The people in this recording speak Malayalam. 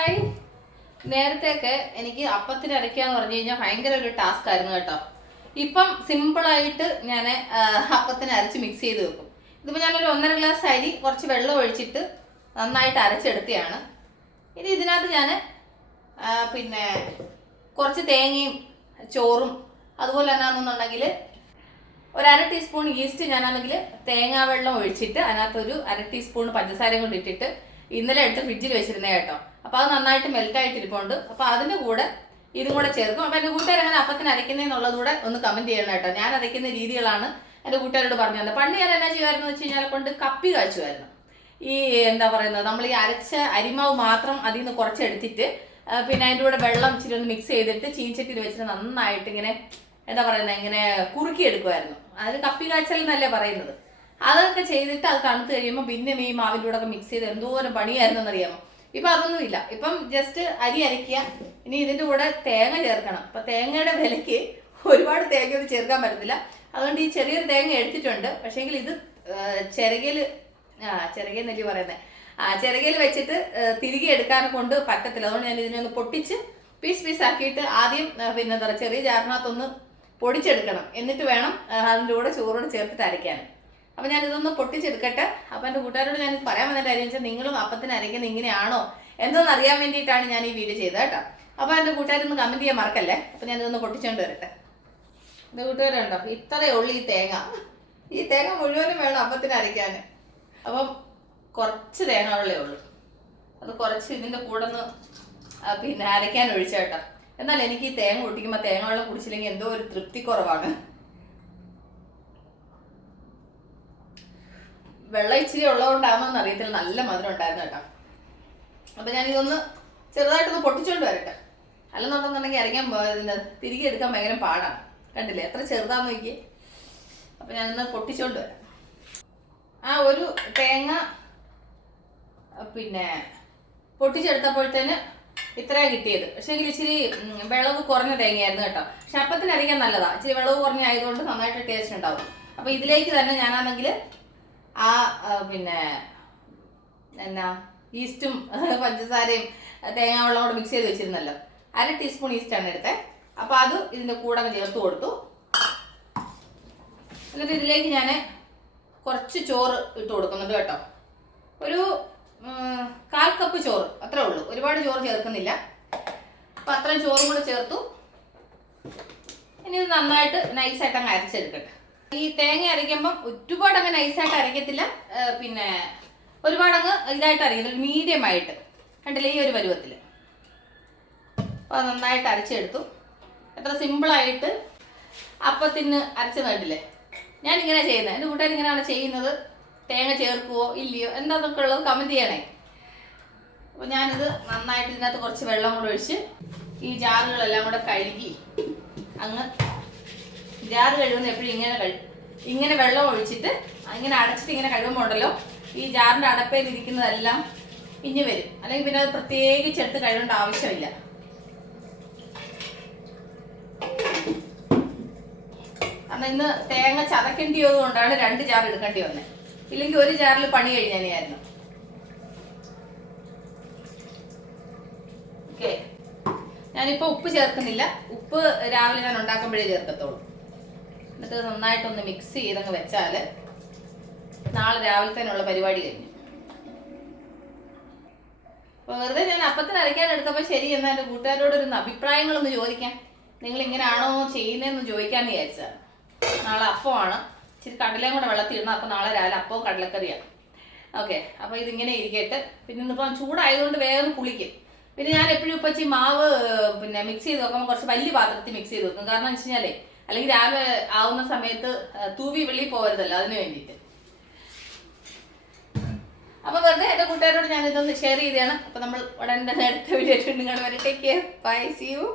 ഹായ്. നേരത്തെയൊക്കെ എനിക്ക് അപ്പത്തിന് അരയ്ക്കാന്ന് പറഞ്ഞു കഴിഞ്ഞാൽ ഭയങ്കര ഒരു ടാസ്ക് ആയിരുന്നു കേട്ടോ. ഇപ്പം സിമ്പിളായിട്ട് ഞാൻ അപ്പത്തിന് അരച്ച് മിക്സ് ചെയ്ത് വെക്കും. ഇതിപ്പോൾ ഞാനൊരു 1.5 ഗ്ലാസ് അരി കുറച്ച് വെള്ളം ഒഴിച്ചിട്ട് നന്നായിട്ട് അരച്ചെടുത്തതാണ്. ഇനി ഇതിനകത്ത് ഞാൻ പിന്നെ കുറച്ച് തേങ്ങയും ചോറും അതുപോലെ എന്നാണെന്നുണ്ടെങ്കിൽ ഒരു 1/2 ടീസ്പൂൺ ഈസ്റ്റ് ഞാനാണെങ്കിൽ തേങ്ങാ വെള്ളം ഒഴിച്ചിട്ട് അതിനകത്തൊരു 1/2 ടീസ്പൂൺ പഞ്ചസാരയും കൊണ്ട് ഇട്ടിട്ട് ഇന്നലെ എടുത്ത് ഫ്രിഡ്ജിൽ വെച്ചിരുന്നേ കേട്ടോ. അപ്പോൾ അത് നന്നായിട്ട് മെൽറ്റായിട്ട് ഇരിപ്പുണ്ട്. അപ്പോൾ അതിൻ്റെ കൂടെ ഇതും കൂടെ ചേർക്കും. അപ്പോൾ എൻ്റെ കൂട്ടുകാർ എങ്ങനെ അപ്പത്തിന് അരയ്ക്കുന്നതെന്നുള്ളത് കൂടെ ഒന്ന് കമൻറ്റ് ചെയ്യണം കേട്ടോ. ഞാൻ അരയ്ക്കുന്ന രീതികളാണ് എൻ്റെ കൂട്ടുകാരോട് പറഞ്ഞു തന്നത്. പണ്ട് ഞാൻ എന്നാ ചെയ്യുമായിരുന്നു വെച്ച് കഴിഞ്ഞാൽ കൊണ്ട് കപ്പി കാച്ചുമായിരുന്നു. ഈ എന്താ പറയുന്നത്, നമ്മൾ ഈ അരച്ച അരിമാവ് മാത്രം അതിൽ നിന്ന് കുറച്ചെടുത്തിട്ട് പിന്നെ അതിൻ്റെ കൂടെ വെള്ളം ഇച്ചിരി ഒന്ന് മിക്സ് ചെയ്തിട്ട് ചീൻചട്ടിയിൽ വെച്ചിട്ട് നന്നായിട്ട് ഇങ്ങനെ എന്താ പറയുന്നത്, ഇങ്ങനെ കുറുക്കി എടുക്കുമായിരുന്നു. അത് കപ്പി കാച്ചൽ എന്നല്ലേ പറയുന്നത്. അതൊക്കെ ചെയ്തിട്ട് അത് തണുത്ത് കഴിയുമ്പോൾ പിന്നെ ഈ മാവിൻ്റെ കൂടെ ഒക്കെ മിക്സ് ചെയ്ത് എന്തോരം പണിയായിരുന്നു എന്നറിയാമോ. ഇപ്പം അതൊന്നുമില്ല. ഇപ്പം ജസ്റ്റ് അരി അരയ്ക്കുക. ഇനി ഇതിൻ്റെ കൂടെ തേങ്ങ ചേർക്കണം. അപ്പം തേങ്ങയുടെ വിലയ്ക്ക് ഒരുപാട് തേങ്ങ ഒന്നും ചേർക്കാൻ പറ്റത്തില്ല. അതുകൊണ്ട് ഈ ചെറിയൊരു തേങ്ങ എടുത്തിട്ടുണ്ട്. പക്ഷേങ്കിൽ ഇത് ചിറകയിൽ നെല്ലി പറയുന്നത് ചിറകയിൽ വെച്ചിട്ട് തിരികെ എടുക്കാനെ കൊണ്ട് പറ്റത്തില്ല. അതുകൊണ്ട് ഞാൻ ഇതിനെ ഒന്ന് പൊട്ടിച്ച് പീസ് ആക്കിയിട്ട് ആദ്യം പിന്നെ എന്താ പറയുക, ചെറിയ ജാറിനകത്തൊന്ന് പൊടിച്ചെടുക്കണം. എന്നിട്ട് വേണം അതിൻ്റെ കൂടെ ചോറോട് ചേർത്തിട്ട് അരയ്ക്കാൻ. അപ്പം ഞാനിതൊന്ന് പൊട്ടിച്ചെടുക്കട്ടെ. അപ്പം എൻ്റെ കൂട്ടുകാരോട് ഞാൻ പറയാൻ വന്നിട്ട് കാര്യം വെച്ചാൽ നിങ്ങളും അപ്പത്തിന് അരയ്ക്കുന്നത് ഇങ്ങനെയാണോ എന്തോന്ന് അറിയാൻ വേണ്ടിയിട്ടാണ് ഞാൻ ഈ വീഡിയോ ചെയ്തത് കേട്ടോ. അപ്പോൾ എൻ്റെ കൂട്ടുകാരൊന്ന് കമൻറ്റ് ചെയ്യാൻ മറക്കല്ലേ. അപ്പം ഞാനിതൊന്ന് പൊട്ടിച്ചുകൊണ്ട് വരട്ടെ. എൻ്റെ കൂട്ടുകാരുണ്ടോ, ഇത്രയേ ഉള്ളൂ ഈ തേങ്ങ. ഈ തേങ്ങ മുഴുവനും വേണം അപ്പത്തിന് അരയ്ക്കാൻ. അപ്പം കുറച്ച് തേങ്ങ വെള്ളമേ ഉള്ളൂ. അത് കുറച്ച് ഇതിൻ്റെ കൂടെ ഒന്ന് പിന്നെ അരയ്ക്കാൻ ഒഴിച്ച കേട്ടോ. എന്നാൽ എനിക്ക് ഈ തേങ്ങ പൊട്ടിക്കുമ്പോൾ തേങ്ങ വെള്ളം കുടിച്ചില്ലെങ്കിൽ എന്തോ ഒരു തൃപ്തി കുറവാണ്. വെള്ളം ഇച്ചിരി ഉള്ളതുകൊണ്ടാണെന്ന് അറിയത്തില്ല, നല്ല മധുരം ഉണ്ടായിരുന്നു കേട്ടോ. അപ്പം ഞാനിതൊന്ന് ചെറുതായിട്ടൊന്ന് പൊട്ടിച്ചുകൊണ്ട് വരട്ടെ. അല്ലെന്നുണ്ടെന്നുണ്ടെങ്കിൽ അരയ്ക്കാൻ ഇതിൻ്റെ തിരികെ എടുക്കാൻ ഭയങ്കര പാടാണ്. കണ്ടില്ലേ എത്ര ചെറുതാന്ന് നോക്കിയേ. അപ്പം ഞാനൊന്ന് പൊട്ടിച്ചുകൊണ്ട് വരാം. ആ ഒരു തേങ്ങ പിന്നെ പൊട്ടിച്ചെടുത്തപ്പോഴത്തേന് ഇത്രയാണ് കിട്ടിയത്. പക്ഷേ എങ്കിൽ ഇച്ചിരി വിളവ് കുറഞ്ഞ തേങ്ങയായിരുന്നു കേട്ടോ. പക്ഷെ അപ്പത്തിന് അരയ്ക്കാൻ നല്ലതാണ്. ഇച്ചിരി വിളവ് കുറഞ്ഞ ആയതുകൊണ്ട് നന്നായിട്ട് ടേസ്റ്റ് ഉണ്ടാവും. അപ്പോൾ ഇതിലേക്ക് തന്നെ ഞാനാണെങ്കിൽ ആ പിന്നെ എന്നാ ഈസ്റ്റും പഞ്ചസാരയും തേങ്ങാ വെള്ളം കൂടെ മിക്സ് ചെയ്ത് വെച്ചിരുന്നല്ലോ, 1/2 ടീസ്പൂൺ ഈസ്റ്റാണ് എടുത്തത്. അപ്പോൾ അത് ഇതിൻ്റെ കൂടെ ചേർത്ത് കൊടുത്തു. എന്നിട്ട് ഇതിലേക്ക് ഞാൻ കുറച്ച് ചോറ് ഇട്ട് കൊടുക്കുന്നുണ്ട് കേട്ടോ. ഒരു 1/4 കപ്പ് ചോറ്, അത്രേ ഉള്ളൂ. ഒരുപാട് ചോറ് ചേർക്കുന്നില്ല. അപ്പം അത്രയും ചോറും കൂടെ ചേർത്തു. ഇനി ഇത് നന്നായിട്ട് നൈസായിട്ട് അങ്ങ് അരച്ചെടുക്കട്ടെ. ഈ തേങ്ങ അരയ്ക്കുമ്പം ഒരുപാട് അങ്ങ് നൈസായിട്ട് അരയ്ക്കത്തില്ല, പിന്നെ ഒരുപാട് അങ്ങ് ഇതായിട്ട് അരയ്ക്കത്തില്ല, മീഡിയം ആയിട്ട്. കണ്ടില്ലേ ഈ ഒരു പരുവത്തിൽ. അപ്പോൾ അത് നന്നായിട്ട് അരച്ചെടുത്തു. എത്ര സിമ്പിളായിട്ട് അപ്പത്തിന് അരച്ച് കണ്ടില്ലേ. ഞാനിങ്ങനെ ചെയ്യുന്നത്. എൻ്റെ കൂട്ടുകാർ ഇങ്ങനെയാണ് ചെയ്യുന്നത്. തേങ്ങ ചേർക്കുവോ ഇല്ലയോ എന്താന്നൊക്കെ ഉള്ളത് കമൻറ്റ് ചെയ്യണേ. അപ്പോൾ ഞാനിത് നന്നായിട്ട് ഇതിനകത്ത് കുറച്ച് വെള്ളം കൂടെ ഒഴിച്ച് ഈ ജാറുകളെല്ലാം കൂടെ കഴുകി അങ്ങ്, ജാറ് കഴുകുന്ന എപ്പോഴും ഇങ്ങനെ വെള്ളം ഒഴിച്ചിട്ട് ഇങ്ങനെ അടച്ചിട്ട് ഇങ്ങനെ കഴുകുമ്പോൾ ഉണ്ടല്ലോ ഈ ജാറിൻ്റെ അടപ്പയിൽ ഇരിക്കുന്നതെല്ലാം ഇഞ്ഞ് വരും. അല്ലെങ്കിൽ പിന്നെ അത് പ്രത്യേകിച്ച് എടുത്ത് കഴുകേണ്ട ആവശ്യമില്ല. കാരണം ഇന്ന് തേങ്ങ ചതക്കേണ്ടിയത് കൊണ്ടാണ് 2 ജാർ എടുക്കേണ്ടി വന്നത്. ഇല്ലെങ്കിൽ ഒരു ജാറിൽ പണി കഴിഞ്ഞായിരുന്നു. ഓക്കെ, ഞാനിപ്പോൾ ഉപ്പ് ചേർക്കുന്നില്ല. ഉപ്പ് രാവിലെ ഞാൻ ഉണ്ടാക്കുമ്പോഴേ ചേർക്കത്തുള്ളൂ. എന്നിട്ട് നന്നായിട്ടൊന്ന് മിക്സ് ചെയ്തങ്ങ് വെച്ചാൽ നാളെ രാവിലത്തേനുള്ള പരിപാടി കഴിഞ്ഞു. അപ്പോൾ വെറുതെ ഞാൻ അപ്പത്തിന് അരയ്ക്കാൻ എടുത്തപ്പോൾ ശരി എന്നാൽ എൻ്റെ കൂട്ടുകാരോടൊരു അഭിപ്രായങ്ങളൊന്ന് ചോദിക്കാം. നിങ്ങൾ ഇങ്ങനെയാണോ ചെയ്യുന്നതെന്ന് ചോദിക്കാമെന്ന് വിചാരിച്ചതാണ്. നാളെ അപ്പമാണ്. ഇച്ചിരി കടലയും കൂടെ വെള്ളത്തിൽ ഇടണം. അപ്പോൾ നാളെ രാവിലെ അപ്പവും കടലക്കറിയാണ്. ഓക്കെ, അപ്പോൾ ഇതിങ്ങനെ ഇരിക്കട്ടെ. പിന്നെ ഇന്നിപ്പം ചൂടായതുകൊണ്ട് വേഗം പുളിക്കും. പിന്നെ ഞാൻ എപ്പോഴും ഇപ്പം ഇച്ചിരി മാവ് പിന്നെ മിക്സ് ചെയ്ത് വെക്കുമ്പോൾ കുറച്ച് വലിയ പാത്രത്തിൽ മിക്സ് ചെയ്ത് വെക്കും. കാരണം എന്ന് വെച്ച് കഴിഞ്ഞാൽ അല്ലെങ്കിൽ രാവിലെ ആവുന്ന സമയത്ത് തൂവി വെള്ളി പോകരുതല്ലോ, അതിന് വേണ്ടിയിട്ട്. അപ്പോൾ വെറുതെ എൻ്റെ കൂട്ടുകാരോട് ഞാൻ ഇതൊന്ന് ഷെയർ ചെയ്തതാണ്. അപ്പോൾ നമ്മൾ ഉടൻ തന്നെ അടുത്ത വീഡിയോ കാണുമ്പോൾ take care, bye, see U.